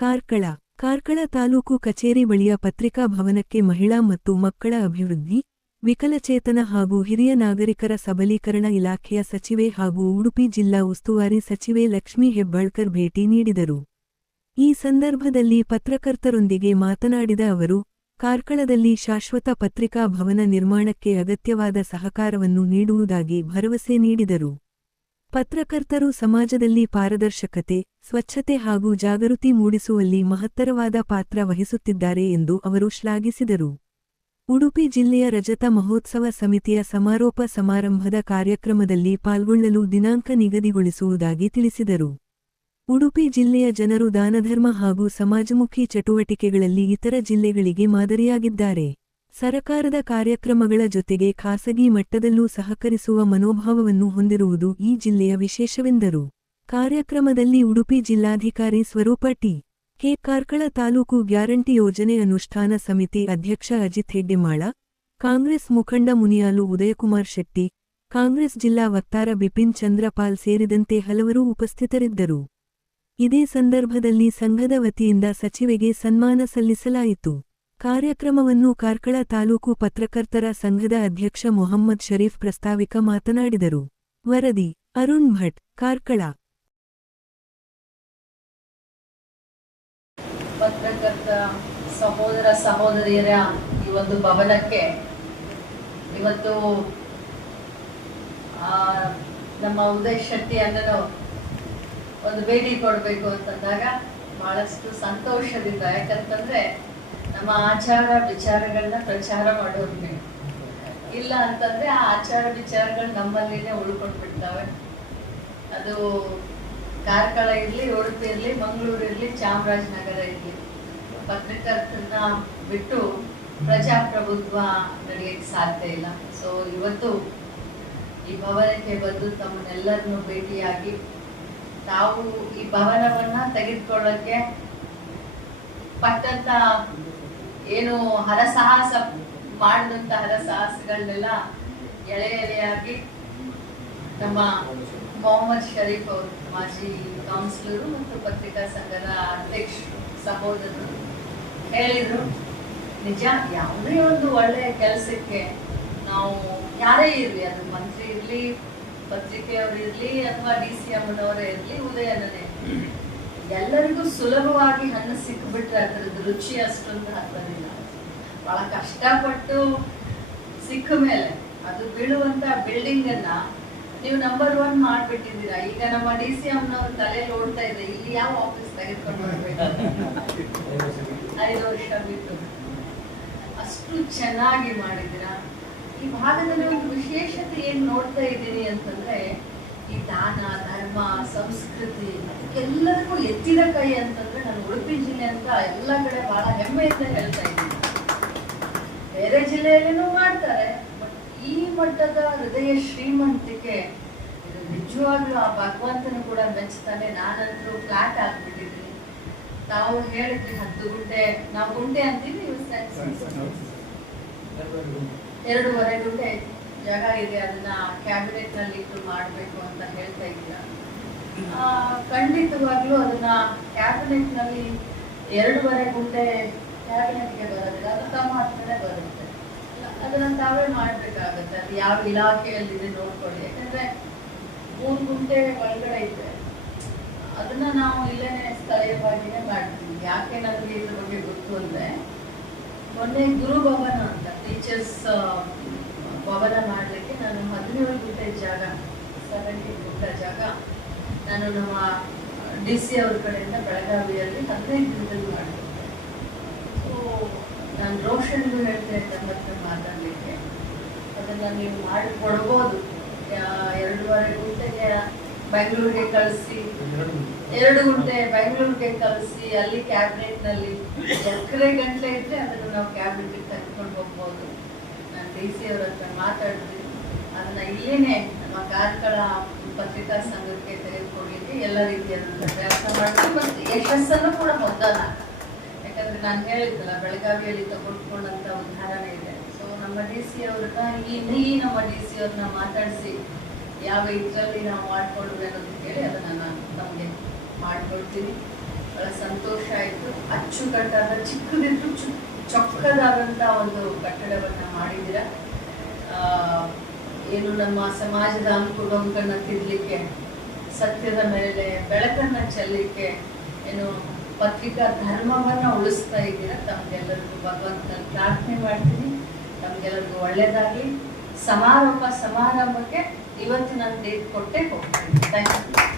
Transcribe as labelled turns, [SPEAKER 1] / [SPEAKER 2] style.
[SPEAKER 1] ಕಾರ್ಕಳ ಕಾರ್ಕಳ ತಾಲೂಕು ಕಚೇರಿ ಬಳಿಯ ಪತ್ರಿಕಾ ಭವನಕ್ಕೆ ಮಹಿಳಾ ಮತ್ತು ಮಕ್ಕಳ ಅಭಿವೃದ್ಧಿ, ವಿಕಲಚೇತನ ಹಾಗೂ ಹಿರಿಯ ನಾಗರಿಕರ ಸಬಲೀಕರಣ ಇಲಾಖೆಯ ಸಚಿವೆ ಹಾಗೂ ಉಡುಪಿ ಜಿಲ್ಲಾ ಉಸ್ತುವಾರಿ ಸಚಿವೆ ಲಕ್ಷ್ಮೀ ಹೆಬ್ಬಾಳ್ಕರ್ ಭೇಟಿ ನೀಡಿದರು. ಈ ಸಂದರ್ಭದಲ್ಲಿ ಪತ್ರಕರ್ತರೊಂದಿಗೆ ಮಾತನಾಡಿದ ಅವರು, ಕಾರ್ಕಳದಲ್ಲಿ ಶಾಶ್ವತ ಪತ್ರಿಕಾ ಭವನ ನಿರ್ಮಾಣಕ್ಕೆ ಅಗತ್ಯವಾದ ಸಹಕಾರವನ್ನು ನೀಡುವುದಾಗಿ ಭರವಸೆ ನೀಡಿದರು. ಪತ್ರಕರ್ತರು ಸಮಾಜದಲ್ಲಿ ಪಾರದರ್ಶಕತೆ, ಸ್ವಚ್ಛತೆ ಹಾಗೂ ಜಾಗೃತಿ ಮೂಡಿಸುವಲ್ಲಿ ಮಹತ್ತರವಾದ ಪಾತ್ರ ವಹಿಸುತ್ತಿದ್ದಾರೆ ಎಂದು ಅವರು ಶ್ಲಾಘಿಸಿದರು. ಉಡುಪಿ ಜಿಲ್ಲೆಯ ರಜತ ಮಹೋತ್ಸವ ಸಮಿತಿಯ ಸಮಾರೋಪ ಸಮಾರಂಭದ ಕಾರ್ಯಕ್ರಮದಲ್ಲಿ ಪಾಲ್ಗೊಳ್ಳಲು ದಿನಾಂಕ ನಿಗದಿಗೊಳಿಸುವುದಾಗಿ ತಿಳಿಸಿದರು. ಉಡುಪಿ ಜಿಲ್ಲೆಯ ಜನರು ದಾನಧರ್ಮ ಹಾಗೂ ಸಮಾಜಮುಖಿ ಚಟುವಟಿಕೆಗಳಲ್ಲಿ ಇತರ ಜಿಲ್ಲೆಗಳಿಗೆ ಮಾದರಿಯಾಗಿದ್ದಾರೆ. ಸರಕಾರದ ಕಾರ್ಯಕ್ರಮಗಳ ಜೊತೆಗೆ ಖಾಸಗಿ ಮಟ್ಟದಲ್ಲೂ ಸಹಕರಿಸುವ ಮನೋಭಾವವನ್ನು ಹೊಂದಿರುವುದು ಈ ಜಿಲ್ಲೆಯ ವಿಶೇಷವೆಂದರು. ಕಾರ್ಯಕ್ರಮದಲ್ಲಿ ಉಡುಪಿ ಜಿಲ್ಲಾಧಿಕಾರಿ Swaroopa T. K. Karkala taluk guarantee ಯೋಜನೆ ಅನುಷ್ಠಾನ ಸಮಿತಿ ಅಧ್ಯಕ್ಷ ಅಜಿತ್ ಹೆಡ್ಡೆಮಾಳ ಕಾಂಗ್ರೆಸ್ ಮುಖಂಡ ಮುನಿಯಾಲು ಉದಯಕುಮಾರ್ ಶೆಟ್ಟಿ, ಕಾಂಗ್ರೆಸ್ ಜಿಲ್ಲಾ ವಕ್ತಾರ ಬಿಪಿನ್ ಚಂದ್ರಪಾಲ್ ಸೇರಿದಂತೆ ಹಲವರು ಉಪಸ್ಥಿತರಿದ್ದರು. ಇದೇ ಸಂದರ್ಭದಲ್ಲಿ ಸಂಘದ ವತಿಯಿಂದ ಸಚಿವೆಗೆ ಸನ್ಮಾನ ಸಲ್ಲಿಸಲಾಯಿತು. ಕಾರ್ಯಕ್ರಮವನ್ನು ಕಾರ್ಕಳ ತಾಲೂಕು ಪತ್ರಕರ್ತರ ಸಂಘದ ಅಧ್ಯಕ್ಷ ಮೊಹಮ್ಮದ್ ಶರೀಫ್ ಪ್ರಸ್ತಾವಿಕ ಮಾತನಾಡಿದರು. ವರದಿ, ಅರುಣ್ ಭಟ್, ಕಾರ್ಕಳ.
[SPEAKER 2] ಪತ್ರಕರ್ತ ಸಹೋದರ ಸಹೋದರಿಯರ ಈ ಒಂದು ಭವನಕ್ಕೆ ಇವತ್ತು ನಮ್ಮ ಉದಯ್ ಶೆಟ್ಟಿ ಅನ್ನೋ ಒಂದು ಭೇಟಿ ಕೊಡಬೇಕು ಅಂತಂದಾಗ ಬಹಳಷ್ಟು ಸಂತೋಷದಿಂದ, ಯಾಕಂತಂದ್ರೆ ನಮ್ಮ ಆಚಾರ ವಿಚಾರಗಳನ್ನ ಪ್ರಚಾರ ಮಾಡೋದ್ನೇ ಇಲ್ಲ ಅಂತಂದ್ರೆ ಆ ಆಚಾರ ವಿಚಾರಗಳು ನಮ್ಮಲ್ಲಿನೇ ಉಳ್ಕೊಂಡು ಬಿಡ್ತಾವೆ ಅದು ಕಾರ್ಕಳ ಇರಲಿ, ಉಡುಪಿ ಇರಲಿ, ಮಂಗಳೂರು ಇರಲಿ, ಚಾಮರಾಜನಗರ ಇರಲಿ. ಪತ್ರಕರ್ತರನ್ನ ಬಿಟ್ಟು ಪ್ರಜಾಪ್ರಭುತ್ವ ನಡೆಯಕ್ಕೆ ಸಾಧ್ಯ ಇಲ್ಲ. ಸೊ ಇವತ್ತು ಈ ಭವನಕ್ಕೆ ಬಂದು ತಮ್ಮನ್ನೆಲ್ಲರನ್ನು ಭೇಟಿಯಾಗಿ ತಾವು ಈ ಭವನವನ್ನ ತೆಗೆದುಕೊಳ್ಳಕ್ಕೆ ಪಟ್ಟಂತ ಏನು ಹರಸಾಹಸ, ಮಾಡಿದಂತ ಹರಸಾಹಸಗಳನ್ನೆಲ್ಲ ಎಳೆ ಎಳೆಯಾಗಿ ನಮ್ಮ ಮೊಹಮ್ಮದ್ ಶರೀಫ್ ಅವರು, ಮಾಜಿ ಕೌನ್ಸಿಲರು ಮತ್ತು ಪತ್ರಿಕಾ ಸಂಘದ ಅಧ್ಯಕ್ಷರು, ಸಹೋದರರು ಹೇಳಿದ್ರು, ನಿಜ ಯಾವುದೇ ಒಂದು ಒಳ್ಳೆಯ ಕೆಲಸಕ್ಕೆ ನಾವು ಯಾರೇ ಇರಲಿ, ಅದು ಮಂತ್ರಿ ಇರಲಿ, ಪತ್ರಿಕೆಯವರು ಇರಲಿ ಅಥವಾ ಡಿ ಸಿ ಅಮ್ಮನವರೇ ಇರಲಿ, ಉದಯನನೇ ಎಲ್ಲರಿಗೂ ಸುಲಭವಾಗಿ ಹಣ್ಣು ಸಿಕ್ಬಿಟ್ರೆ ಅದ್ರದ್ದು ರುಚಿ ಅಷ್ಟೊಂದು ಹತ್ತಲಿಲ್ಲ ಬಹಳ ಕಷ್ಟಪಟ್ಟು ಸಿಕ್ಕ ಮೇಲೆ ಅದು ಬೀಳುವಂತ ಬಿಲ್ಡಿಂಗ್ ಅನ್ನ ನೀವು ನಂಬರ್ ಒನ್ ಮಾಡ್ಬಿಟ್ಟಿದ್ದೀರಾ. ಈಗ ನಮ್ಮ ಡಿ ಸಿ ಅಮ್ಮನವ್ರ ತಲೆಯಲ್ಲಿ ಓಡ್ತಾ ಇದೆ. ಇಲ್ಲಿ ಯಾವ ಆಫೀಸ್ ತೆಗೆದುಕೊಂಡು ಬರ್ಬೇಕು ಐದು ವರ್ಷ ಬಿಟ್ಟು. ಅಷ್ಟು ಚೆನ್ನಾಗಿ ಮಾಡಿದ್ದೀರಾ. ಈ ಭಾಗದಲ್ಲಿ ಒಂದು ವಿಶೇಷತೆ ಏನ್ ನೋಡ್ತಾ ಇದ್ದೀನಿ ಅಂತಂದ್ರೆ ಈ ದಾನ ಧರ್ಮ ಸಂಸ್ಕೃತಿ ಎಲ್ಲರಿಗೂ ಎತ್ತಿದ ಕೈ ಅಂತಂದ್ರೆ ನಾನು ಉಡುಪಿ ಜಿಲ್ಲೆ ಅಂತ ಎಲ್ಲ ಕಡೆ ಬಹಳ ಹೆಮ್ಮೆಯಿಂದ ಹೇಳ್ತಾ ಇದ್ದೀನಿ. ಬೇರೆ ಜಿಲ್ಲೆಯಲ್ಲೂ ಮಾಡ್ತಾರೆ ಬಟ್ ಈ ಮಟ್ಟದ ಹೃದಯ ಶ್ರೀಮಂತಿಕೆ ಇದು ನಿಜವಾಗ್ಲೂ ಆ ಭಗವಂತನ ಕೂಡ ಮೆಚ್ಚುತ್ತಾನೆ ನಾನಂತರೂ ಫ್ಲಾಟ್ ಆಗ್ಬಿಟ್ಟಿದ್ವಿ ತಾವು ಹೇಳಿದ್ವಿ ಹತ್ತು ಗುಂಟೆ ನಾವು ಗುಂಟೆ ಅಂತೀವಿ ಎರಡೂವರೆ ಗುಂಟೆ ಜಾಗ ಇದೆ ಅದನ್ನ ಕ್ಯಾಬಿನೆಟ್ನಲ್ಲಿ ಇಟ್ಟು ಮಾಡಬೇಕು ಅಂತ ಹೇಳ್ತಾ ಇದ್ದೀರ? ಆ, ಖಂಡಿತವಾಗ್ಲೂ ಅದನ್ನ ಕ್ಯಾಬಿನೆಟ್ನಲ್ಲಿ ಎರಡೂವರೆ ಗುಂಟೆ ಕ್ಯಾಬಿನೆಟ್ಗೆ ಬರೋದಿಲ್ಲ ಅದು ತಮ್ಮ ಹತ್ರನೇ ಬರುತ್ತೆ. ಅದನ್ನ ತಾವೇ ಮಾಡ್ಬೇಕಾಗತ್ತೆ ಅದು ಯಾವ ಇಲಾಖೆಯಲ್ಲಿದೆ ನೋಡ್ಕೊಳ್ಳಿ. ಯಾಕಂದ್ರೆ ಮೂರು ಗುಂಟೆ ಒಳಗಡೆ ಇದೆ. ಅದನ್ನ ನಾವು ಇಲ್ಲೇನೆ ಸ್ಥಳೀಯವಾಗಿನೇ ಮಾಡ್ತೀವಿ. ಯಾಕೆ ನನಗೆ ಇದ್ರ ಬಗ್ಗೆ ಗೊತ್ತು ಅಂದ್ರೆ ಮೊನ್ನೆ ಗುರು ಭವನ ಅಂತ ಟೀಚರ್ಸ್ ಭವನ ಮಾಡಲಿಕ್ಕೆ ನಾನು ಹದಿನೇಳು ಗುಂಟೆ ಜಾಗ ಸೆವೆಂಟಿ ಗುಂಟೆ ಜಾಗ ನಾನು ನಮ್ಮ ಡಿ ಸಿ ಅವ್ರ ಕಡೆಯಿಂದ ಬೆಳಗಾವಿಯಲ್ಲಿ ಹದಿನೈದು ಗುಂಟೆ ಮಾಡಿಕೊಟ್ಟೆ ಸೊ ನಾನು ರೋಷನ್ಗೂ ಹೇಳ್ತಾ ಇದ್ದೆ ಹತ್ರ ಮಾತಾಡಲಿಕ್ಕೆ ಅದನ್ನು ನೀವು ಮಾಡಿಕೊಡ್ಬೋದು ಯಾ- ಎರಡೂವರೆ ಗುಂಟೆಗೆ ಬೆಂಗಳೂರಿಗೆ ಕಳಿಸಿ ಎರಡು ಗುಂಟೆ. ಬೆಂಗಳೂರಿಗೆ ಕಳಿಸಿ ಅಲ್ಲಿ ಕ್ಯಾಬಿನೆಟ್ನಲ್ಲಿ ಎಕರೆ ಗಂಟೆ ಇದ್ರೆ ಅದನ್ನು ನಾವು ಕ್ಯಾಬಿನೆಟ್ಗೆ ತೆಗೆದುಕೊಂಡು ಹೋಗ್ಬೋದು. ಡಿ ಸಿ ಅವ್ರ ಹತ್ರ ಮಾತಾಡಿದ್ವಿ. ಅದನ್ನ ಇಲ್ಲೇನೆ ನಮ್ಮ ಕಾರ್ಕಳ ಪತ್ರಿಕಾ ಸಂಘಕ್ಕೆ ತೆಗೆದುಕೊಳ್ಳಿಕ್ಕೆ ಎಲ್ಲ ರೀತಿಯಾದಂಥ ಪ್ರಯತ್ನ ಮಾಡ್ತೀವಿ ಮತ್ತು ಯಶಸ್ಸನ್ನು ಕೂಡ ಮೊದಲ ಯಾಕಂದ್ರೆ ನಾನು ಹೇಳಿದ್ದಲ್ಲ ಬೆಳಗಾವಿಯಲ್ಲಿ ತಗೊಂಡ್ಕೊಂಡಂತ ಉದಾಹರಣೆ ಇದೆ. ಸೊ ನಮ್ಮ ಡಿ ಸಿ ಅವ್ರನ್ನ ಈ ನಮ್ಮ ಡಿ ಸಿ ಅವ್ರನ್ನ ಮಾತಾಡಿಸಿ ಯಾವ ಇದರಲ್ಲಿ ನಾವು ಮಾಡ್ಕೊಳ್ಬೇಕು ಅನ್ನೋದು ಹೇಳಿ ಅದನ್ನ ನಾನು ತಮಗೆ ಮಾಡ್ಕೊಳ್ತೀನಿ. ಬಹಳ ಸಂತೋಷ ಆಯ್ತು. ಅಚ್ಚುಕಟ್ಟಾದ ಚಿಕ್ಕದಿದ್ದು ಚು ಚೊಕ್ಕದಾದಂಥ ಒಂದು ಕಟ್ಟಡವನ್ನು ಮಾಡಿದ್ದೀರ? ಏನು ನಮ್ಮ ಸಮಾಜದ ಅಂಕು ತಿರ್ಲಿಕ್ಕೆ ಸತ್ಯದ ಮೇಲೆ ಬೆಳಕನ್ನು ಚೆಲ್ಲಿಕ್ಕೆ ಏನು ಪತ್ರಿಕಾ ಧರ್ಮವನ್ನು ಉಳಿಸ್ತಾ ಇದ್ದೀರ? ತಮಗೆಲ್ಲರಿಗೂ ಭಗವಂತನಲ್ಲಿ ಪ್ರಾರ್ಥನೆ ಮಾಡ್ತೀನಿ. ತಮಗೆಲ್ಲರಿಗೂ ಒಳ್ಳೆಯದಾಗಲಿ ಸಮಾರೋಪ ಸಮಾರಂಭಕ್ಕೆ ಇವತ್ತು ನಾನು ಡೇಟ್ ಕೊಟ್ಟೆ ಹೋಗ್ತೀನಿ. Thank you